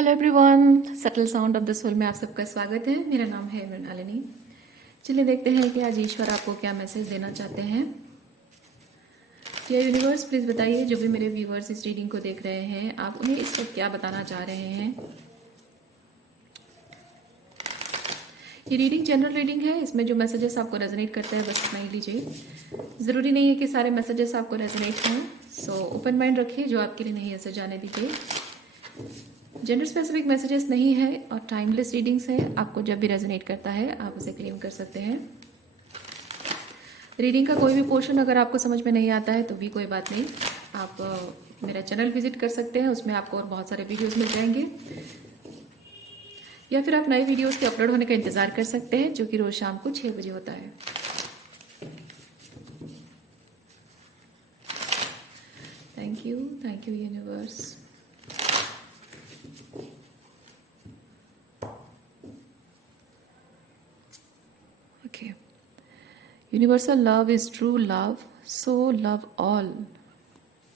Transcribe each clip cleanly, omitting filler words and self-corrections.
Hello everyone, subtle sound of the soul में आप सबका स्वागत है। मेरा नाम है मृणालिनी। चलिए देखते हैं कि आज ईश्वर आपको क्या मैसेज देना चाहते हैं। डियर यूनिवर्स, प्लीज़ बताइए, जो भी मेरे व्यूवर्स इस रीडिंग को देख रहे हैं, आप उन्हें इस वक्त क्या बताना चाह रहे हैं। ये रीडिंग जनरल रीडिंग है। इसमें जो मैसेजेस आपको रेजोनेट करते हैं बस उतना ही लीजिए। ज़रूरी नहीं है कि सारे मैसेजेस आपको रेजोनेट हों, सो ओपन माइंड रखिए। जो आपके लिए नहीं है उसे जाने दीजिए। जेंडर स्पेसिफिक मैसेजेस नहीं है और टाइमलेस रीडिंग्स है। आपको जब भी रेजोनेट करता है आप उसे क्लेम कर सकते हैं। रीडिंग का कोई भी पोर्शन अगर आपको समझ में नहीं आता है तो भी कोई बात नहीं, आप मेरा चैनल विजिट कर सकते हैं। उसमें आपको और बहुत सारे वीडियोस मिल जाएंगे, या फिर आप नए वीडियोस के अपलोड होने का इंतज़ार कर सकते हैं, जो कि रोज़ शाम को 6 बजे होता है। Thank you universe. Okay. Universal love is true love, so love all.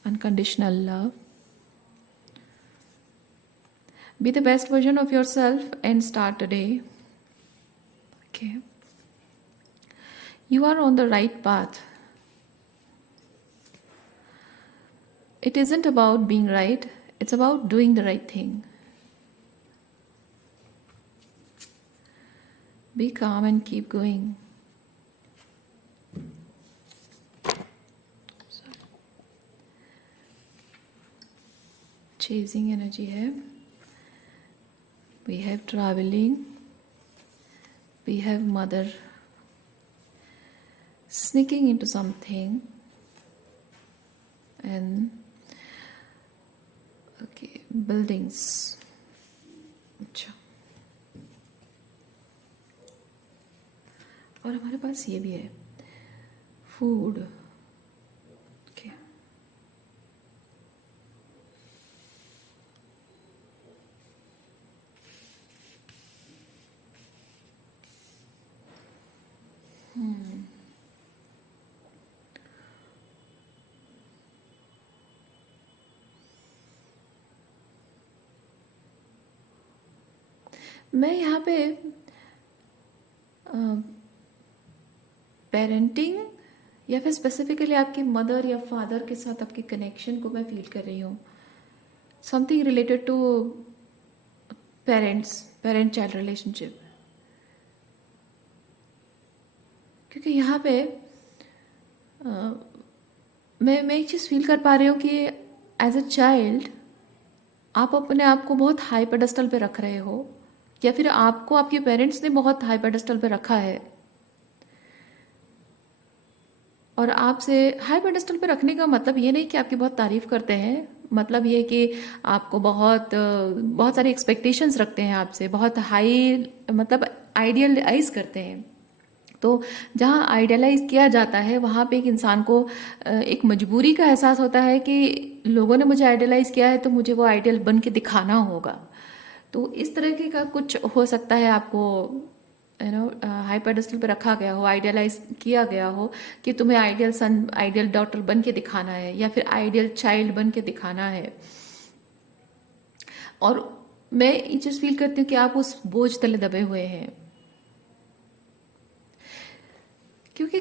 Unconditional love. Be the best version of yourself and start today. Okay. You are on the right path. It isn't about being right, it's about doing the right thing. Be calm and keep going. Chasing energy है. We have traveling. We have mother sneaking into something. And okay, buildings. अच्छा, और हमारे पास ये भी है, food. Okay, मैं यहाँ पे पेरेंटिंग या फिर स्पेसिफिकली आपकी मदर या फादर के साथ आपके कनेक्शन को मैं फील कर रही हूँ। Something related to parent child relationship. क्योंकि यहाँ पे मैं एक चीज़ फील कर पा रही हूँ कि एज अ चाइल्ड आप अपने आप को बहुत हाई पेडेस्टल पे रख रहे हो, या फिर आपको आपके पेरेंट्स ने बहुत हाई पेडेस्टल पे रखा है। और आपसे हाई पेडेस्टल पे रखने का मतलब ये नहीं कि आपकी बहुत तारीफ करते हैं, मतलब ये कि आपको बहुत सारी एक्सपेक्टेशंस रखते हैं आपसे, बहुत हाई मतलब आइडियलाइज करते हैं। तो जहाँ आइडियलाइज किया जाता है वहाँ पे एक इंसान को एक मजबूरी का एहसास होता है कि लोगों ने मुझे आइडियलाइज किया है तो मुझे वो आइडियल बन के दिखाना होगा। तो इस तरह के का कुछ हो सकता है, आपको हाई पेडेस्टल पे रखा गया हो, आइडियलाइज किया गया हो कि तुम्हें आइडियल सन आइडियल डॉटर बन के दिखाना है, या फिर आइडियल चाइल्ड बन के दिखाना है। और मैं ये चीज़ फील करती हूँ कि आप उस बोझ तले दबे हुए हैं, क्योंकि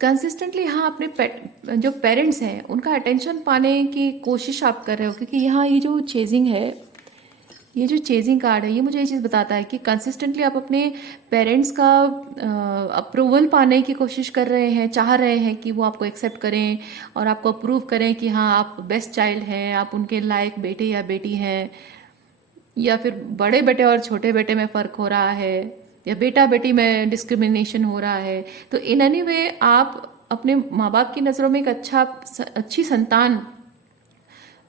कंसिस्टेंटली हाँ अपने जो पेरेंट्स हैं उनका अटेंशन पाने की कोशिश आप कर रहे हो। क्योंकि यहाँ ये जो चेजिंग है, ये जो चेजिंग कार्ड है, ये मुझे ये चीज़ बताता है कि कंसिस्टेंटली आप अपने पेरेंट्स का अप्रूवल पाने की कोशिश कर रहे हैं, चाह रहे हैं कि वो आपको एक्सेप्ट करें और आपको अप्रूव करें कि हाँ आप बेस्ट चाइल्ड हैं, आप उनके लायक बेटे या बेटी हैं। या फिर बड़े बेटे और छोटे बेटे में फ़र्क हो रहा है, या बेटा बेटी में डिस्क्रिमिनेशन हो रहा है। तो इन एनी वे आप अपने माँ बाप की नज़रों में एक अच्छी संतान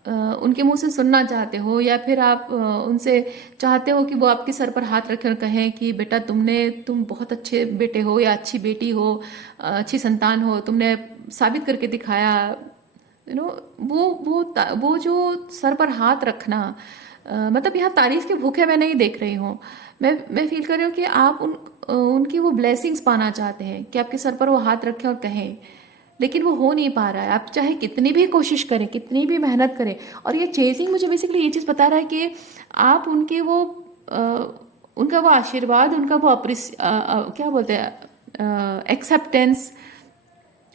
उनके मुंह से सुनना चाहते हो, या फिर आप उनसे चाहते हो कि वो आपके सर पर हाथ रखें और कहें कि बेटा तुम बहुत अच्छे बेटे हो या अच्छी बेटी हो, अच्छी संतान हो, तुमने साबित करके दिखाया। वो जो सर पर हाथ रखना, मतलब यहाँ तारीफ के भूखे मैं नहीं देख रही हूँ। मैं फील कर रही हूँ कि आप उनकी वो ब्लेसिंग्स पाना चाहते हैं कि आपके सर पर वो हाथ रखें और कहें लेकिन वो हो नहीं पा रहा है। आप चाहे कितनी भी कोशिश करें, कितनी भी मेहनत करें। और ये चेजिंग मुझे बेसिकली ये चीज़ बता रहा है कि आप उनके वो अ, उनका वो आशीर्वाद, उनका वो क्या बोलते हैं, एक्सेप्टेंस,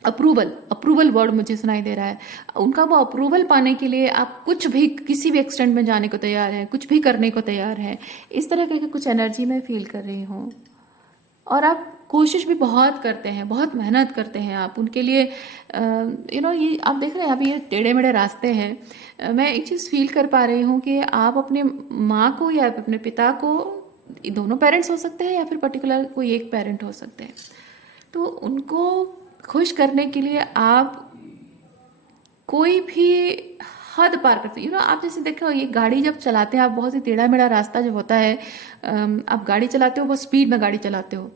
अप्रूवल, अप्रूवल वर्ड मुझे सुनाई दे रहा है। उनका वो अप्रूवल पाने के लिए आप कुछ भी, किसी भी एक्सटेंट में जाने को तैयार हैं, कुछ भी करने को तैयार हैं। इस तरह की कुछ एनर्जी मैं फील कर रही हूँ। और आप कोशिश भी बहुत करते हैं, बहुत मेहनत करते हैं आप उनके लिए। ये आप देख रहे हैं, अभी ये टेढ़े मेढ़े रास्ते हैं। मैं एक चीज़ फील कर पा रही हूँ कि आप अपने माँ को या अपने पिता को, ये दोनों पेरेंट्स हो सकते हैं या फिर पर्टिकुलर कोई एक पेरेंट हो सकते हैं, तो उनको खुश करने के लिए आप कोई भी हद पार करते हैं। आप जैसे देखो, ये गाड़ी जब चलाते हैं आप, बहुत ही टेढ़ा मेढ़ा रास्ता जब होता है, आप गाड़ी चलाते हो, बहुत स्पीड में गाड़ी चलाते हो,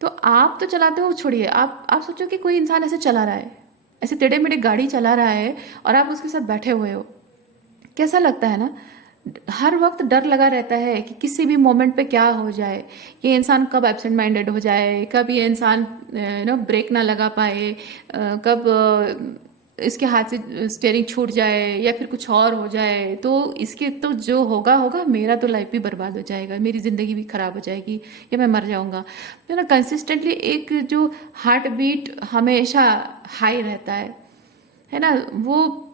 तो आप तो चलाते हो, छोड़िए, आप सोचो कि कोई इंसान ऐसे चला रहा है, ऐसे टेढ़े मेढ़े गाड़ी चला रहा है और आप उसके साथ बैठे हुए हो। कैसा लगता है ना? हर वक्त डर लगा रहता है कि किसी भी मोमेंट पे क्या हो जाए, ये इंसान कब एब्सेंट माइंडेड हो जाए, कब ये इंसान ब्रेक ना लगा पाए, कब इसके हाथ से स्टेयरिंग छूट जाए या फिर कुछ और हो जाए, तो इसके तो जो होगा होगा, मेरा तो लाइफ भी बर्बाद हो जाएगा, मेरी ज़िंदगी भी ख़राब हो जाएगी या मैं मर जाऊंगा। तो कंसिस्टेंटली एक जो हार्ट बीट हमेशा हाई रहता है ना, वो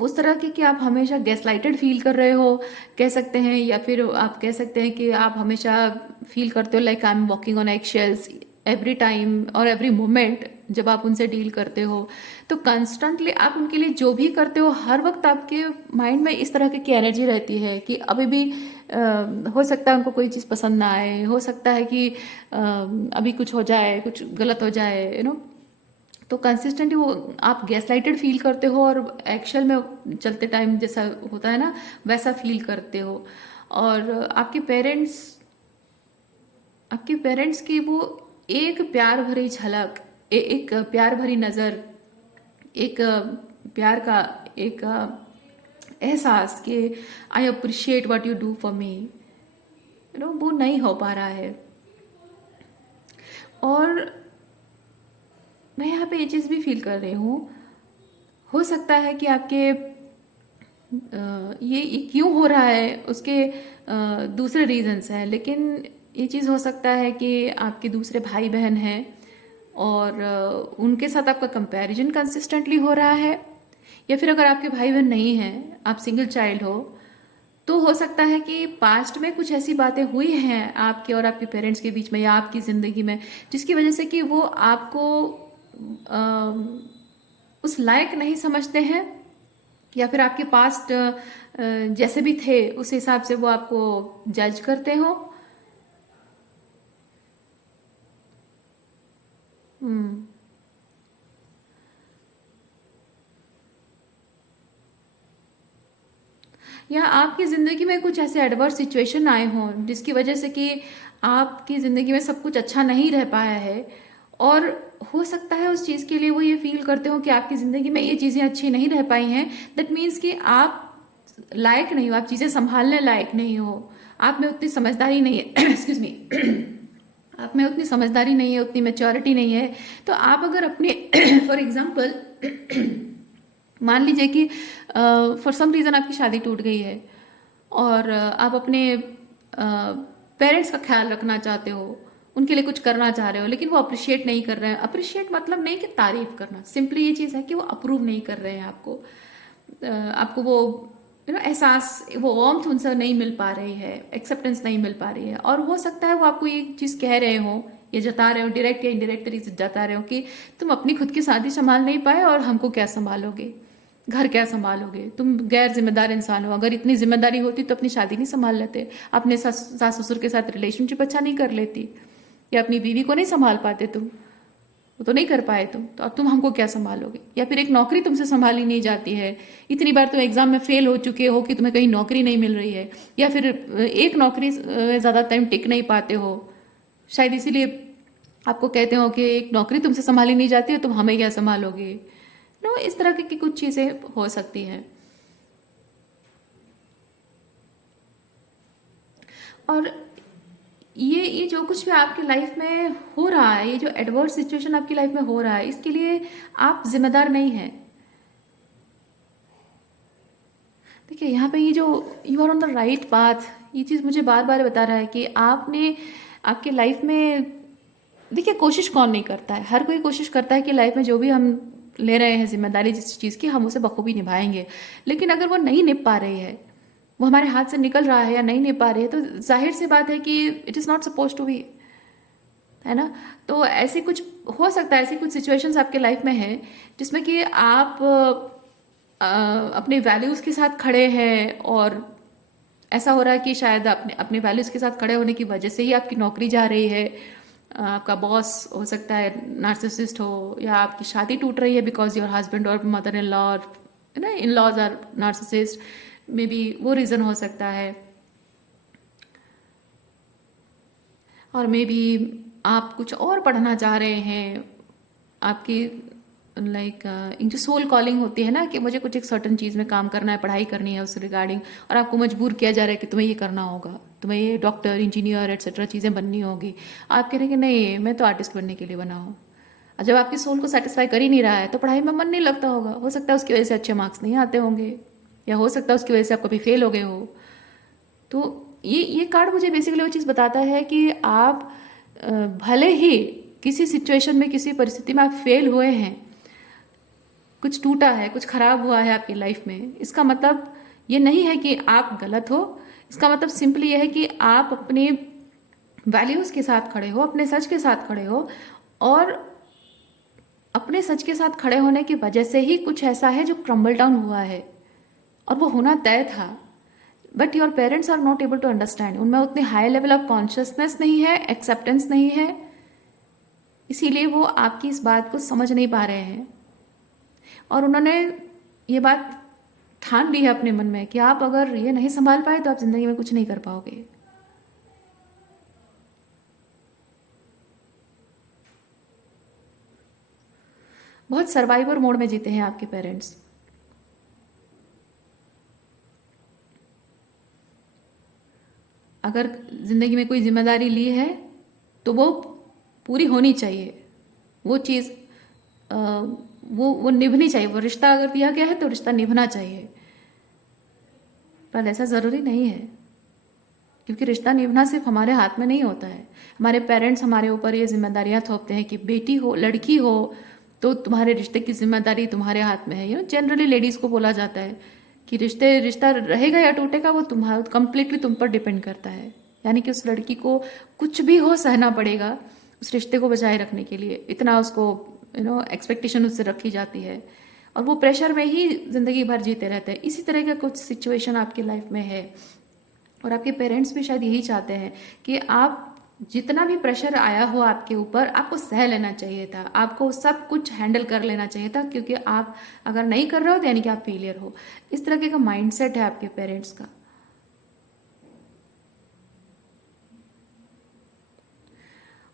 उस तरह की कि आप हमेशा गैसलाइटेड फील कर रहे हो, कह सकते हैं, या फिर आप कह सकते हैं कि आप हमेशा फील करते हो like I am walking on एक्शेल्स every time और एवरी मोमेंट जब आप उनसे डील करते हो। तो कंस्टेंटली आप उनके लिए जो भी करते हो, हर वक्त आपके माइंड में इस तरह की एनर्जी रहती है कि अभी भी हो सकता है उनको कोई चीज़ पसंद ना आए, हो सकता है कि अभी कुछ हो जाए, कुछ गलत हो जाए, तो कंसिस्टेंटली वो आप गैसलाइटेड फील करते हो और एक्चुअल में चलते टाइम जैसा होता है ना, वैसा फील करते हो। और आपके पेरेंट्स की वो एक प्यार भरी झलक, एक प्यार भरी नज़र, एक प्यार का एक एहसास कि I appreciate what you do for me, वो नहीं हो पा रहा है। और मैं यहाँ पे ये चीज़ भी फील कर रही हूँ, हो सकता है कि आपके ये क्यों हो रहा है उसके दूसरे रीजंस हैं, लेकिन ये चीज़ हो सकता है कि आपके दूसरे भाई बहन हैं और उनके साथ आपका कंपैरिजन कंसिस्टेंटली हो रहा है। या फिर अगर आपके भाई बहन नहीं हैं, आप सिंगल चाइल्ड हो, तो हो सकता है कि पास्ट में कुछ ऐसी बातें हुई हैं आपके और आपके पेरेंट्स के बीच में या आपकी ज़िंदगी में, जिसकी वजह से कि वो आपको उस लायक नहीं समझते हैं, या फिर आपके पास्ट जैसे भी थे उस हिसाब से वो आपको जज करते हो। हम्म या आपकी ज़िंदगी में कुछ ऐसे एडवर्स सिचुएशन आए हों जिसकी वजह से कि आपकी ज़िंदगी में सब कुछ अच्छा नहीं रह पाया है, और हो सकता है उस चीज़ के लिए वो ये फील करते हो कि आपकी ज़िंदगी में ये चीज़ें अच्छी नहीं रह पाई हैं। दैट मीन्स कि आप लायक नहीं हो, आप चीज़ें संभालने लायक नहीं हो, आप में उतनी समझदारी नहीं है एक्सक्यूज मी, आप में उतनी समझदारी नहीं है, उतनी मेच्योरिटी नहीं है। तो आप अगर अपने फॉर एग्जांपल मान लीजिए कि फॉर सम रीज़न आपकी शादी टूट गई है और आप अपने पेरेंट्स का ख्याल रखना चाहते हो, उनके लिए कुछ करना चाह रहे हो, लेकिन वो अप्रिशिएट नहीं कर रहे हैं। अप्रिशिएट मतलब नहीं कि तारीफ करना, सिंपली ये चीज़ है कि वो अप्रूव नहीं कर रहे हैं आपको। आपको वो एहसास, वो वार्मथ उनसे नहीं मिल पा रही है, एक्सेप्टेंस नहीं मिल पा रही है। और हो सकता है वो आपको ये चीज़ कह रहे हो या जता रहे हो, डायरेक्ट या इनडायरेक्ट तरीके से जता रहे हो कि तुम अपनी खुद की शादी संभाल नहीं पाए और हमको क्या संभालोगे, घर क्या संभालोगे, तुम गैर जिम्मेदार इंसान हो। अगर इतनी जिम्मेदारी होती तो अपनी शादी नहीं संभाल लेते, अपने सास ससुर के साथ रिलेशनशिप अच्छा नहीं कर लेती, या अपनी बीवी को नहीं संभाल पाते तुम, वो तो नहीं कर पाए तुम, तो अब तुम हमको क्या संभालोगे। या फिर एक नौकरी तुमसे संभाली नहीं जाती है, इतनी बार तुम एग्जाम में फेल हो चुके हो कि तुम्हें कहीं नौकरी नहीं मिल रही है, या फिर एक नौकरी ज़्यादा टाइम टिक नहीं पाते हो, शायद इसीलिए आपको कहते हो कि एक नौकरी तुमसे संभाली नहीं जाती है, तुम हमें क्या संभालोगे। इस तरह की कुछ चीज़ें हो सकती हैं। और ये जो कुछ भी आपकी लाइफ में हो रहा है, ये जो एडवर्स सिचुएशन आपकी लाइफ में हो रहा है, इसके लिए आप जिम्मेदार नहीं हैं। देखिए यहाँ पे ये जो you are on the right path, ये चीज़ मुझे बार बार बता रहा है कि आपने आपके लाइफ में, देखिए कोशिश कौन नहीं करता है, हर कोई कोशिश करता है कि लाइफ में जो भी हम ले रहे हैं जिम्मेदारी जिस चीज़ की, हम उसे बखूबी निभाएंगे। लेकिन अगर वो नहीं निभ पा रही है, वो हमारे हाथ से निकल रहा है या नहीं निभ पा रही है, तो जाहिर सी बात है कि it is not suppose to be, है ना। तो ऐसे कुछ हो सकता है, ऐसी कुछ सिचुएशंस आपके लाइफ में है जिसमें कि आप अपने वैल्यूज़ के साथ खड़े हैं, और ऐसा हो रहा है कि शायद अपने अपने वैल्यूज़ के साथ खड़े होने की वजह से ही आपकी नौकरी जा रही है, आपका बॉस हो सकता है नार्सिसिस्ट हो, या आपकी शादी टूट रही है बिकॉज योर हस्बैंड और मदर इन लॉ और ना in laws are narcissist, maybe वो रीज़न हो सकता है। और मे बी आप कुछ और पढ़ना चाह रहे हैं, आपकी लाइक जो सोल कॉलिंग होती है ना, कि मुझे कुछ एक सर्टन चीज़ में काम करना है, पढ़ाई करनी है उस रिगार्डिंग, और आपको मजबूर किया जा रहा है कि तुम्हें ये करना होगा, तुम्हें ये डॉक्टर इंजीनियर एट्सेट्रा चीज़ें बननी होगी। आप कह रहे हैं कि नहीं, मैं तो आर्टिस्ट बनने के लिए बना हूँ। और जब आपकी सोल को सेटिस्फाई कर ही नहीं रहा है तो पढ़ाई में मन नहीं लगता होगा, हो सकता है उसकी वजह से अच्छे मार्क्स नहीं आते होंगे, या हो सकता है उसकी वजह से आप कभी फेल हो गए हो। तो ये कार्ड मुझे बेसिकली वो चीज़ बताता है कि आप भले ही किसी सिचुएशन में, किसी परिस्थिति में आप फेल हुए हैं, कुछ टूटा है, कुछ खराब हुआ है आपकी लाइफ में, इसका मतलब ये नहीं है कि आप गलत हो। इसका मतलब सिंपली ये है कि आप अपने वैल्यूज़ के साथ खड़े हो, अपने सच के साथ खड़े हो, और अपने सच के साथ खड़े होने की वजह से ही कुछ ऐसा है जो क्रम्बल डाउन हुआ है, और वो होना तय था। But your parents are not able to understand, उनमें उतने हाई लेवल ऑफ कॉन्शियसनेस नहीं है, एक्सेप्टेंस नहीं है, इसीलिए वो आपकी इस बात को समझ नहीं पा रहे हैं। और उन्होंने ये बात ठान ली है अपने मन में कि आप अगर ये नहीं संभाल पाए तो आप जिंदगी में कुछ नहीं कर पाओगे। बहुत सर्वाइवर मोड में जीते हैं आपके पेरेंट्स। अगर जिंदगी में कोई जिम्मेदारी ली है तो वो पूरी होनी चाहिए, वो चीज़ वो निभनी चाहिए। वो रिश्ता अगर दिया गया है तो रिश्ता निभना चाहिए, पर ऐसा ज़रूरी नहीं है, क्योंकि रिश्ता निभना सिर्फ हमारे हाथ में नहीं होता है। हमारे पेरेंट्स हमारे ऊपर ये जिम्मेदारियां थोपते हैं कि बेटी हो, लड़की हो, तो तुम्हारे रिश्ते की जिम्मेदारी तुम्हारे हाथ में है। जनरली लेडीज़ को बोला जाता है कि रिश्ता रहेगा या टूटेगा वो तुम्हारा कंप्लीटली तुम पर डिपेंड करता है। यानी कि उस लड़की को कुछ भी हो सहना पड़ेगा उस रिश्ते को बचाए रखने के लिए, इतना उसको एक्सपेक्टेशन उससे रखी जाती है, और वो प्रेशर में ही ज़िंदगी भर जीते रहते हैं। इसी तरह का कुछ सिचुएशन आपकी लाइफ में है, और आपके पेरेंट्स भी शायद यही चाहते हैं कि आप जितना भी प्रेशर आया हो आपके ऊपर, आपको सह लेना चाहिए था, आपको सब कुछ हैंडल कर लेना चाहिए था, क्योंकि आप अगर नहीं कर रहे हो तो यानी कि आप फेलियर हो। इस तरह का माइंडसेट है आपके पेरेंट्स का।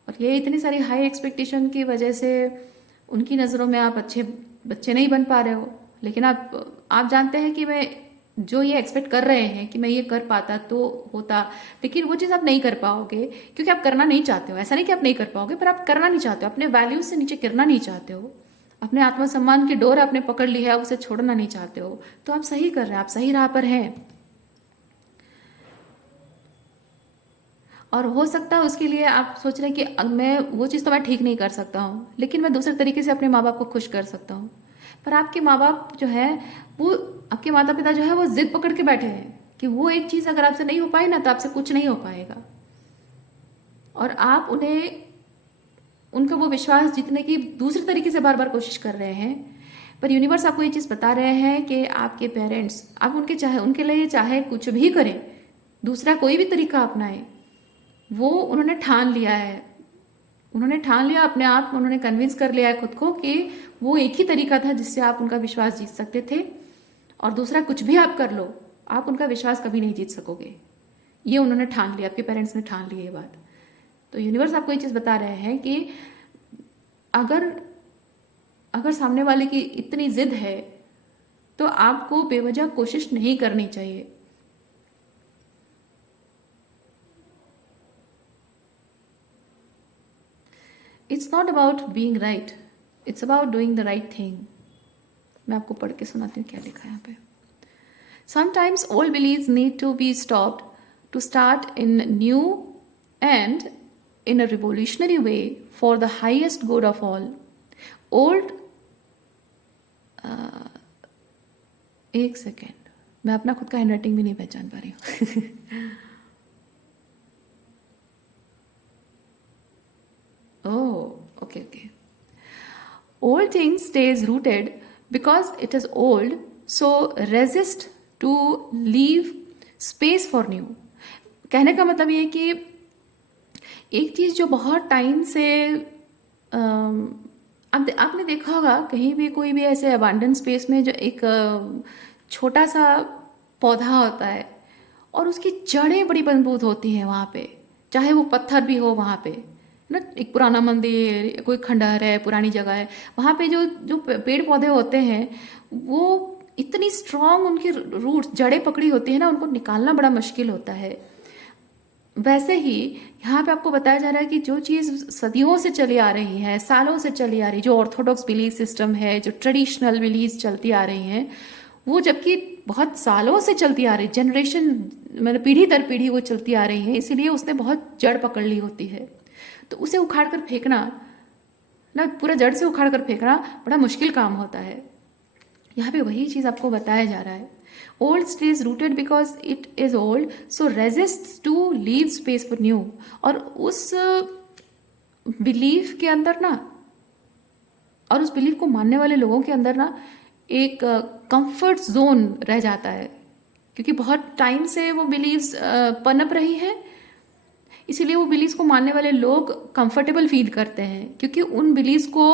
और ये इतनी सारी हाई एक्सपेक्टेशन की वजह से उनकी नज़रों में आप अच्छे बच्चे नहीं बन पा रहे हो। लेकिन आप जानते हैं कि मैं जो ये एक्सपेक्ट कर रहे हैं कि मैं ये कर पाता तो होता, लेकिन वो चीज़ आप नहीं कर पाओगे क्योंकि आप करना नहीं चाहते हो। ऐसा नहीं कि आप नहीं कर पाओगे, पर आप करना नहीं चाहते हो, अपने वैल्यूज से नीचे गिरना नहीं चाहते हो, अपने आत्मसम्मान की डोर आपने पकड़ ली है, आप उसे छोड़ना नहीं चाहते हो। तो आप सही कर रहे हैं, आप सही राह पर हैं। और हो सकता है उसके लिए आप सोच रहे हैं कि मैं वो चीज़ तो मैं ठीक नहीं कर सकता हूँ, लेकिन मैं दूसरे तरीके से अपने माँ बाप को खुश कर सकता हूँ। पर आपके माँ बाप जो है, वो आपके माता पिता जो है वो जिद पकड़ के बैठे हैं कि वो एक चीज़ अगर आपसे नहीं हो पाई ना तो आपसे कुछ नहीं हो पाएगा। और आप उन्हें उनका वो विश्वास जीतने की दूसरे तरीके से बार बार कोशिश कर रहे हैं। पर यूनिवर्स आपको ये चीज़ बता रहे हैं कि आपके पेरेंट्स, आप उनके लिए चाहे कुछ भी करें, दूसरा कोई भी तरीका अपनाएं, वो उन्होंने ठान लिया है। उन्होंने ठान लिया अपने आप, उन्होंने कन्विंस कर लिया है खुद को कि वो एक ही तरीका था जिससे आप उनका विश्वास जीत सकते थे, और दूसरा कुछ भी आप कर लो, आप उनका विश्वास कभी नहीं जीत सकोगे। ये उन्होंने ठान लिया, आपके पेरेंट्स ने ठान ली ये बात। तो यूनिवर्स आपको ये चीज़ बता रहे हैं कि अगर अगर सामने वाले की इतनी जिद है तो आपको बेवजह कोशिश नहीं करनी चाहिए। It's not about being right, it's about doing the right thing. मैं आपको पढ़ के सुनाती हूँ क्या लिखा है यहाँ पे। Sometimes old beliefs need to be stopped to start in new and in a revolutionary way for the highest good of all. Old, एक सेकेंड, मैं अपना खुद का हैंड राइटिंग भी नहीं पहचान पा रही हूँ। Oh okay okay. Old thing stays rooted because it is old, so resist to leave space for new. कहने का मतलब ये कि एक चीज़ जो बहुत टाइम से अब आपने देखा होगा कहीं भी कोई भी ऐसे अबांडन स्पेस में जो एक छोटा सा पौधा होता है और उसकी जड़ें बड़ी मजबूत होती हैं वहाँ पे, चाहे वो पत्थर भी हो वहाँ पे ना। एक पुराना मंदिर, कोई खंडहर है, पुरानी जगह है, वहाँ पे जो जो पेड़ पौधे होते हैं वो इतनी स्ट्रांग उनकी रूट्स, जड़ें पकड़ी होती है ना, उनको निकालना बड़ा मुश्किल होता है। वैसे ही यहाँ पे आपको बताया जा रहा है कि जो चीज़ सदियों से चली आ रही है, सालों से चली आ रही, जो ऑर्थोडॉक्स बिलीफ सिस्टम है, जो ट्रेडिशनल बिलीफ चलती आ रही हैं, वो जबकि बहुत सालों से चलती आ रही, जनरेशन मतलब पीढ़ी दर पीढ़ी वो चलती आ रही है, इसीलिए उसने बहुत जड़ पकड़ ली होती है। तो उसे उखाड़ कर फेंकना ना, पूरा जड़ से उखाड़ कर फेंकना बड़ा मुश्किल काम होता है। यहाँ पे वही चीज़ आपको बताया जा रहा है। Old stays rooted because it is old, so resists to leave space for new. और उस बिलीफ के अंदर ना, और उस बिलीफ को मानने वाले लोगों के अंदर ना एक कंफर्ट जोन रह जाता है, क्योंकि बहुत टाइम से वो बिलीव्स पनप रही है, इसीलिए वो बिलीव्स को मानने वाले लोग कंफर्टेबल फील करते हैं, क्योंकि उन बिलीव्स को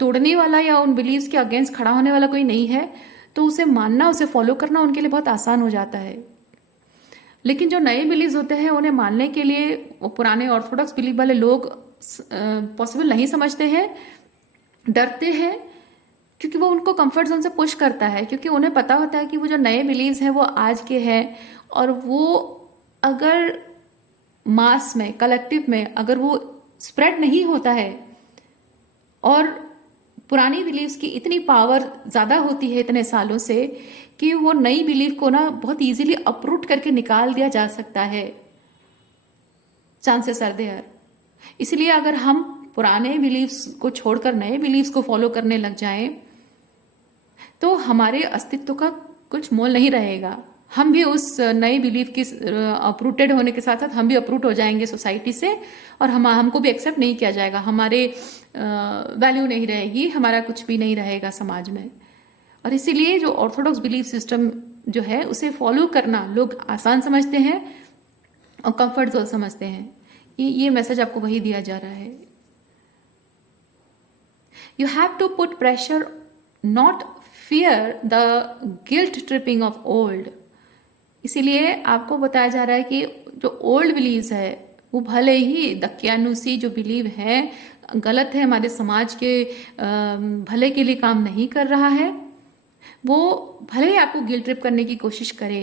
तोड़ने वाला या उन बिलीव्स के अगेंस्ट खड़ा होने वाला कोई नहीं है, तो उसे मानना, उसे फॉलो करना उनके लिए बहुत आसान हो जाता है। लेकिन जो नए बिलीव्स होते हैं उन्हें मानने के लिए वो पुराने ऑर्थोडॉक्स बिलीव वाले लोग पॉसिबल नहीं समझते हैं, डरते हैं, क्योंकि वो उनको कंफर्ट जोन से पुश करता है, क्योंकि उन्हें पता होता है कि वो जो नए बिलीव्स हैं वो आज के हैं, और वो अगर मास में, कलेक्टिव में अगर वो स्प्रेड नहीं होता है, और पुरानी बिलीव्स की इतनी पावर ज़्यादा होती है इतने सालों से कि वो नई बिलीव को ना बहुत इजीली अपरूट करके निकाल दिया जा सकता है, चांसेस आर देयर। इसलिए अगर हम पुराने बिलीव्स को छोड़कर नए बिलीव्स को फॉलो करने लग जाएं तो हमारे अस्तित्व का कुछ मोल नहीं रहेगा। हम भी उस नए बिलीफ की अपरूटेड होने के साथ साथ हम भी अपरूट हो जाएंगे सोसाइटी से, और हमको भी एक्सेप्ट नहीं किया जाएगा, हमारे वैल्यू नहीं रहेगी, हमारा कुछ भी नहीं रहेगा समाज में। और इसीलिए जो ऑर्थोडॉक्स बिलीफ सिस्टम जो है उसे फॉलो करना लोग आसान समझते हैं और कंफर्ट जोन समझते हैं। ये मैसेज आपको वही दिया जा रहा है। You have to put pressure, not fear the guilt tripping of old. इसीलिए आपको बताया जा रहा है कि जो ओल्ड बिलीव्स है वो भले ही दकियानुसी जो बिलीव है गलत है, हमारे समाज के भले के लिए काम नहीं कर रहा है, वो भले ही आपको गिल्ट ट्रिप करने की कोशिश करे,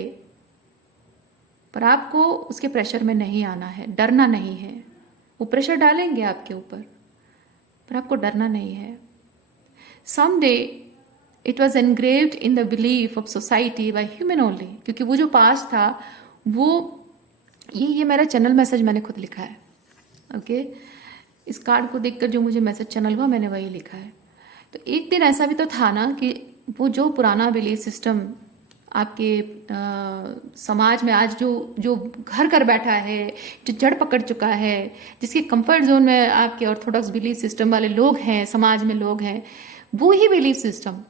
पर आपको उसके प्रेशर में नहीं आना है, डरना नहीं है। वो प्रेशर डालेंगे आपके ऊपर, पर आपको डरना नहीं है। Someday it was engraved in the belief of society by human only, क्योंकि वो जो पास्ट था वो ये मेरा चैनल मैसेज मैंने खुद लिखा है। ओके, इस कार्ड को देखकर जो मुझे मैसेज चैनल हुआ मैंने वही लिखा है। तो एक दिन ऐसा भी तो था ना कि वो जो पुराना बिलीफ सिस्टम आपके समाज में आज जो घर कर बैठा है, जो जड़ पकड़ चुका है, जिसके कंफर्ट जोन में आपके ऑर्थोडॉक्स बिलीफ सिस्टम वाले लोग हैं, समाज में लोग हैं, वो ही बिलीफ सिस्टम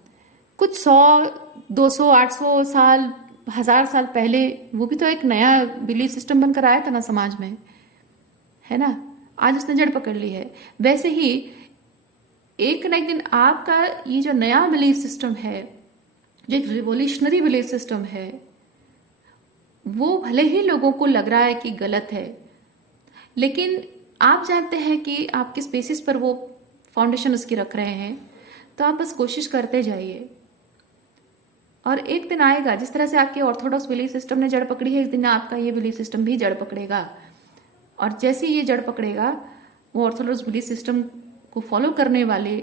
कुछ 100, 200, 800 साल, 1000 साल पहले वो भी तो एक नया बिलीफ सिस्टम बनकर आया था ना समाज में, है ना। आज उसने जड़ पकड़ ली है। वैसे ही एक ना एक दिन आपका ये जो नया बिलीफ सिस्टम है, जो एक रिवोल्यूशनरी बिलीफ सिस्टम है, वो भले ही लोगों को लग रहा है कि गलत है, लेकिन आप जानते हैं कि आप किस बेसिस पर वो फाउंडेशन उसकी रख रहे हैं, तो आप बस कोशिश करते जाइए। और एक दिन आएगा, जिस तरह से आपके ऑर्थोडॉक्स बिलीफ सिस्टम ने जड़ पकड़ी है, इस दिन आपका ये बिलीफ सिस्टम भी जड़ पकड़ेगा। और जैसे ये जड़ पकड़ेगा वो ऑर्थोडॉक्स बिलीफ सिस्टम को फॉलो करने वाले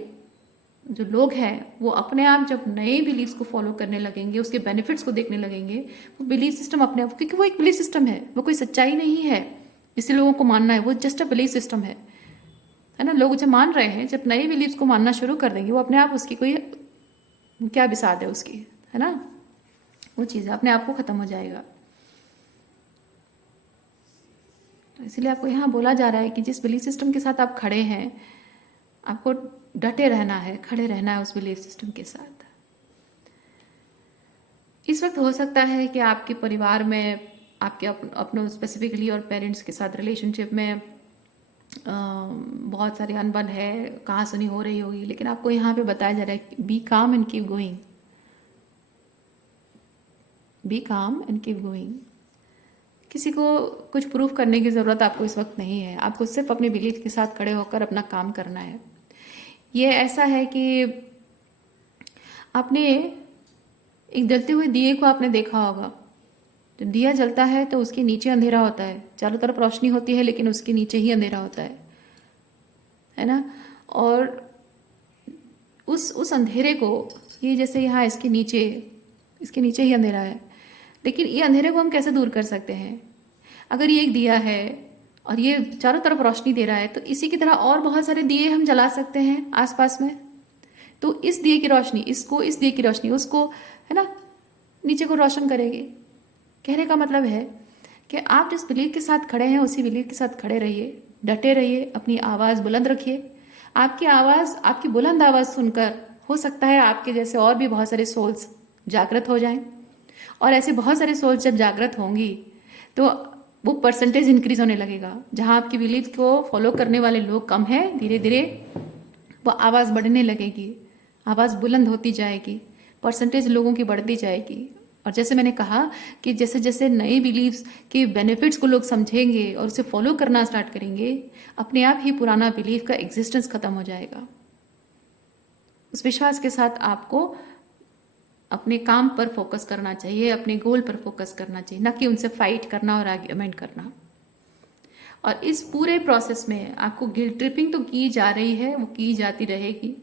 जो लोग हैं वो अपने आप जब नए बिलीफ्स को फॉलो करने लगेंगे, उसके बेनिफिट्स को देखने लगेंगे, वो बिलीफ सिस्टम अपने आप, क्योंकि वो एक बिलीफ सिस्टम है, वो कोई सच्चाई नहीं है इसे लोगों को मानना है, वो जस्ट अ बिलीफ सिस्टम है ना। लोग उसे मान रहे हैं, जब नए बिलीफ्स को मानना शुरू कर देंगे वो अपने आप उसकी कोई क्या बिसात है उसकी, है ना, वो चीज़ अपने आप को ख़त्म हो जाएगा। तो इसलिए आपको यहाँ बोला जा रहा है कि जिस बिलीफ सिस्टम के साथ आप खड़े हैं, आपको डटे रहना है, खड़े रहना है उस बिलीफ सिस्टम के साथ। इस वक्त हो सकता है कि आपके परिवार में, आपके अपनों स्पेसिफिकली और पेरेंट्स के साथ रिलेशनशिप में बहुत सारी अनबन है, कहाँ सुनी हो रही होगी, लेकिन आपको यहाँ पे बताया जा रहा है बी काम एंड कीप गोइंग, बी काम एंड कीप गोइंग। किसी को कुछ प्रूफ करने की ज़रूरत आपको इस वक्त नहीं है, आपको सिर्फ अपने बिलीफ के साथ खड़े होकर अपना काम करना है। ये ऐसा है कि आपने एक जलते हुए दिए को आपने देखा होगा, जब दिया जलता है तो उसके नीचे अंधेरा होता है, चारों तरफ रोशनी होती है लेकिन उसके नीचे ही अंधेरा होता है ना। और उस अंधेरे को, ये जैसे यहाँ इसके नीचे ही अंधेरा है, लेकिन ये अंधेरे को हम कैसे दूर कर सकते हैं? अगर ये एक दिया है और ये चारों तरफ रोशनी दे रहा है, तो इसी की तरह और बहुत सारे दिए हम जला सकते हैं आसपास में। तो इस दिए की रोशनी इसको, इस दिए की रोशनी उसको, है ना, नीचे को रोशन करेगी। कहने का मतलब है कि आप जिस बिलीफ के साथ खड़े हैं उसी बिलीफ के साथ खड़े रहिए, डटे रहिए, अपनी आवाज़ बुलंद रखिए। आपकी आवाज़, आपकी बुलंद आवाज़ सुनकर हो सकता है आपके जैसे और भी बहुत सारे सोल्स जागृत हो जाएं, और ऐसे बहुत सारे सोल्स जब जागृत होंगी तो वो परसेंटेज इंक्रीज होने लगेगा। जहाँ आपकी बिलीफ को फॉलो करने वाले लोग कम हैं, धीरे धीरे वो आवाज़ बढ़ने लगेगी, आवाज़ बुलंद होती जाएगी, परसेंटेज लोगों की बढ़ती जाएगी। और जैसे मैंने कहा कि जैसे जैसे नए बिलीव्स के बेनिफिट्स को लोग समझेंगे और उसे फॉलो करना स्टार्ट करेंगे, अपने आप ही पुराना बिलीफ का एग्जिस्टेंस खत्म हो जाएगा। उस विश्वास के साथ आपको अपने काम पर फोकस करना चाहिए, अपने गोल पर फोकस करना चाहिए, ना कि उनसे फाइट करना और आर्ग्यूमेंट करना। और इस पूरे प्रोसेस में आपको गिल्ट ट्रिपिंग तो की जा रही है, वो की जाती रहेगी।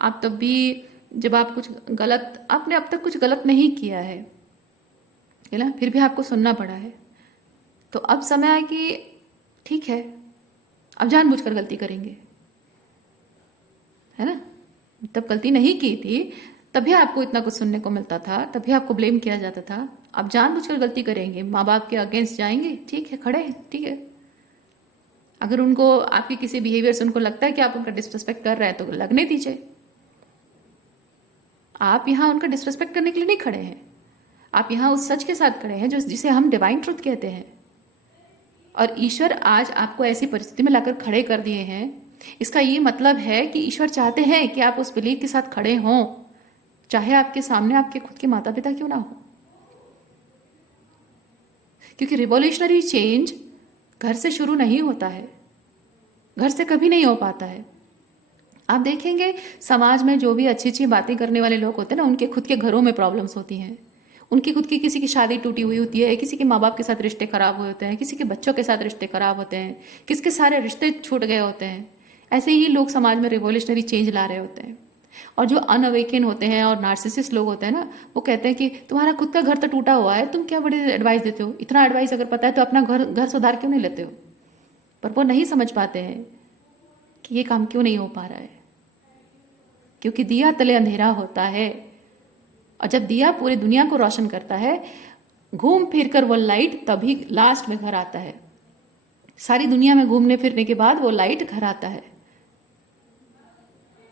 आप तब भी जब आप कुछ गलत, आपने अब तक कुछ गलत नहीं किया है ना, फिर भी आपको सुनना पड़ा है, तो अब समय है कि ठीक है, अब जानबूझकर गलती करेंगे, है ना। तब गलती नहीं की थी, तभी आपको इतना कुछ सुनने को मिलता था, तभी आपको ब्लेम किया जाता था। अब जानबूझकर गलती करेंगे, माँ बाप के अगेंस्ट जाएंगे, ठीक है, खड़े हैं, ठीक है। अगर उनको आपके किसी बिहेवियर से उनको लगता है कि आप उनका डिसरिस्पेक्ट कर रहे हैं तो लगने दीजिए। आप यहाँ उनका डिसरिस्पेक्ट करने के लिए नहीं खड़े हैं, आप यहाँ उस सच के साथ खड़े हैं जो जिसे हम डिवाइन ट्रुथ कहते हैं। और ईश्वर आज आपको ऐसी परिस्थिति में लाकर खड़े कर दिए हैं, इसका ये मतलब है कि ईश्वर चाहते हैं कि आप उस बिलीफ के साथ खड़े हों, चाहे आपके सामने आपके खुद के माता पिता क्यों ना हो। क्योंकि रिवॉल्यूशनरी चेंज घर से शुरू नहीं होता है, घर से कभी नहीं हो पाता है। आप देखेंगे समाज में जो भी अच्छी अच्छी बातें करने वाले लोग होते हैं ना, उनके खुद के घरों में प्रॉब्लम्स होती हैं, उनकी खुद की किसी की शादी टूटी हुई होती है, किसी के माँ बाप के साथ रिश्ते खराब हुए होते हैं, किसी के बच्चों के साथ रिश्ते खराब होते हैं, किसके सारे रिश्ते छूट गए होते हैं। ऐसे ही लोग समाज में रिवॉल्यूशनरी चेंज ला रहे होते हैं। और जो अनअवेकन होते हैं और नार्सिसिस्ट लोग होते हैं ना, वो कहते हैं कि तुम्हारा खुद का घर तो टूटा हुआ है, तुम क्या बड़े एडवाइस देते हो, इतना एडवाइस अगर पता है तो अपना घर सुधार क्यों नहीं लेते हो। पर वो नहीं समझ पाते हैं कि ये काम क्यों नहीं हो पा रहा है, क्योंकि दिया तले अंधेरा होता है, और जब दिया पूरी दुनिया को रोशन करता है, घूम फिर कर वो लाइट तभी लास्ट में घर आता है। सारी दुनिया में घूमने फिरने के बाद वो लाइट घर आता है,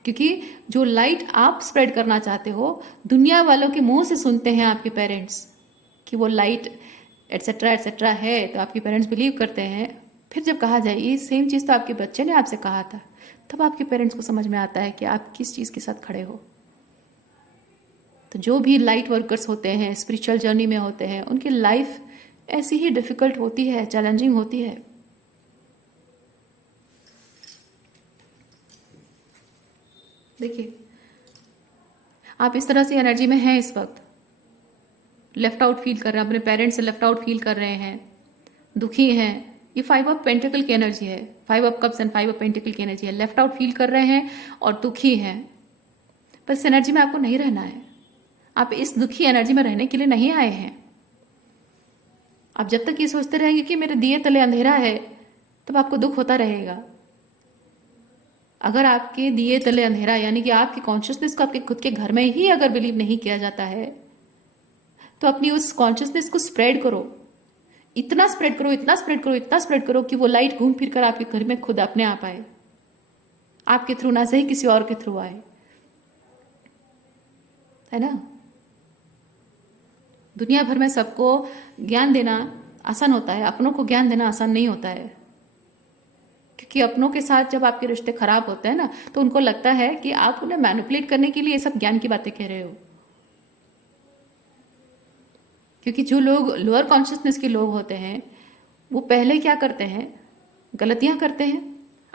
क्योंकि जो लाइट आप स्प्रेड करना चाहते हो, दुनिया वालों के मुंह से सुनते हैं आपके पेरेंट्स कि वो लाइट एट्सेट्रा एट्सेट्रा है, तो आपके पेरेंट्स बिलीव करते हैं। फिर जब कहा जाए ये सेम चीज़ तो आपके बच्चे ने आपसे कहा था, तब आपके पेरेंट्स को समझ में आता है कि आप किस चीज़ के साथ खड़े हो। तो जो भी लाइट वर्कर्स होते हैं, स्पिरिचुअल जर्नी में होते हैं, उनकी लाइफ ऐसी ही डिफ़िकल्ट होती है, चैलेंजिंग होती है। देखिए, आप इस तरह से एनर्जी में हैं इस वक्त, लेफ्ट आउट फील कर रहे हैं, अपने पेरेंट्स से लेफ्ट आउट फील कर रहे हैं, दुखी हैं, ये 5 ऑफ पेंटिकल की एनर्जी है, 5 of cups and 5 of pentacle की एनर्जी है। लेफ्ट आउट फील कर रहे हैं और दुखी हैं, पर इस एनर्जी में आपको नहीं रहना है। आप इस दुखी एनर्जी में रहने के लिए नहीं आए हैं। आप जब तक ये सोचते रहेंगे कि मेरे दिए तले अंधेरा है, तब आपको दुख होता रहेगा। अगर आपके दिए तले अंधेरा यानी कि आपकी कॉन्शियसनेस को आपके खुद के घर में ही अगर बिलीव नहीं किया जाता है, तो अपनी उस कॉन्शियसनेस को स्प्रेड करो, इतना स्प्रेड करो, इतना स्प्रेड करो, इतना स्प्रेड करो कि वो लाइट घूम फिर कर आपके घर में खुद अपने आप आए, आपके थ्रू ना सही किसी और के थ्रू आए, है ना। दुनिया भर में सबको ज्ञान देना आसान होता है, अपनों को ज्ञान देना आसान नहीं होता है। क्योंकि अपनों के साथ जब आपके रिश्ते खराब होते हैं ना, तो उनको लगता है कि आप उन्हें मैनिपुलेट करने के लिए ये सब ज्ञान की बातें कह रहे हो। क्योंकि जो लोग लोअर कॉन्शियसनेस के लोग होते हैं, वो पहले क्या करते हैं, गलतियां करते हैं,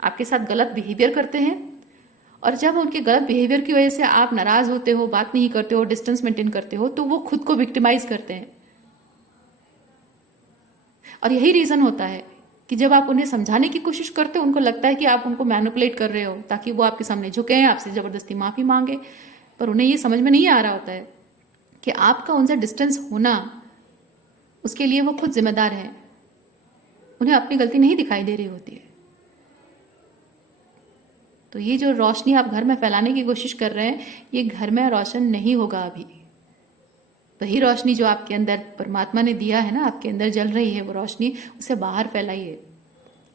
आपके साथ गलत बिहेवियर करते हैं, और जब उनके गलत बिहेवियर की वजह से आप नाराज होते हो, बात नहीं करते हो, डिस्टेंस मेंटेन करते हो, तो वो खुद को विक्टिमाइज करते हैं। और यही रीजन होता है कि जब आप उन्हें समझाने की कोशिश करते हो, उनको लगता है कि आप उनको मैनिपुलेट कर रहे हो ताकि वो आपके सामने झुके, आपसे जबरदस्ती माफी मांगे। पर उन्हें ये समझ में नहीं आ रहा होता है कि आपका उनसे डिस्टेंस होना, उसके लिए वो खुद जिम्मेदार है। उन्हें अपनी गलती नहीं दिखाई दे रही होती है। तो ये जो रोशनी आप घर में फैलाने की कोशिश कर रहे हैं, ये घर में रोशन नहीं होगा अभी। वही रोशनी जो आपके अंदर परमात्मा ने दिया है ना, आपके अंदर जल रही है, वो रोशनी उसे बाहर फैलाइए।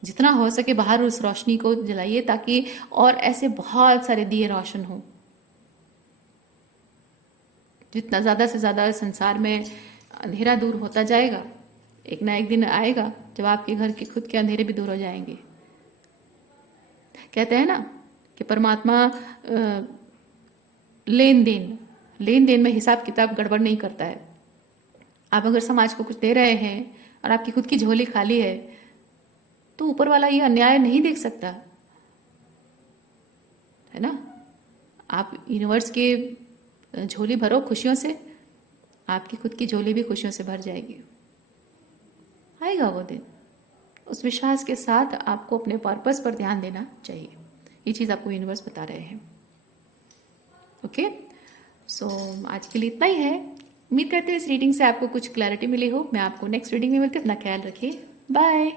जितना हो सके बाहर उस रोशनी को जलाइए, ताकि और ऐसे बहुत सारे दिए रोशन हो। जितना ज़्यादा से ज़्यादा संसार में अंधेरा दूर होता जाएगा, एक ना एक दिन आएगा जब आपके घर के खुद के अंधेरे भी दूर हो जाएंगे। कहते हैं ना कि परमात्मा लेन देन में हिसाब किताब गड़बड़ नहीं करता है। आप अगर समाज को कुछ दे रहे हैं और आपकी खुद की झोली खाली है, तो ऊपर वाला ये अन्याय नहीं देख सकता, है ना। आप यूनिवर्स के झोली भरो खुशियों से, आपकी खुद की झोली भी खुशियों से भर जाएगी। आएगा वो दिन। उस विश्वास के साथ आपको अपने पर्पस पर ध्यान देना चाहिए। ये चीज़ आपको यूनिवर्स बता रहे हैं। ओके, सो आज के लिए इतना ही है। उम्मीद करते हैं इस रीडिंग से आपको कुछ क्लैरिटी मिली हो। मैं आपको नेक्स्ट रीडिंग में मिलकर अपना ख्याल रखिए। बाय।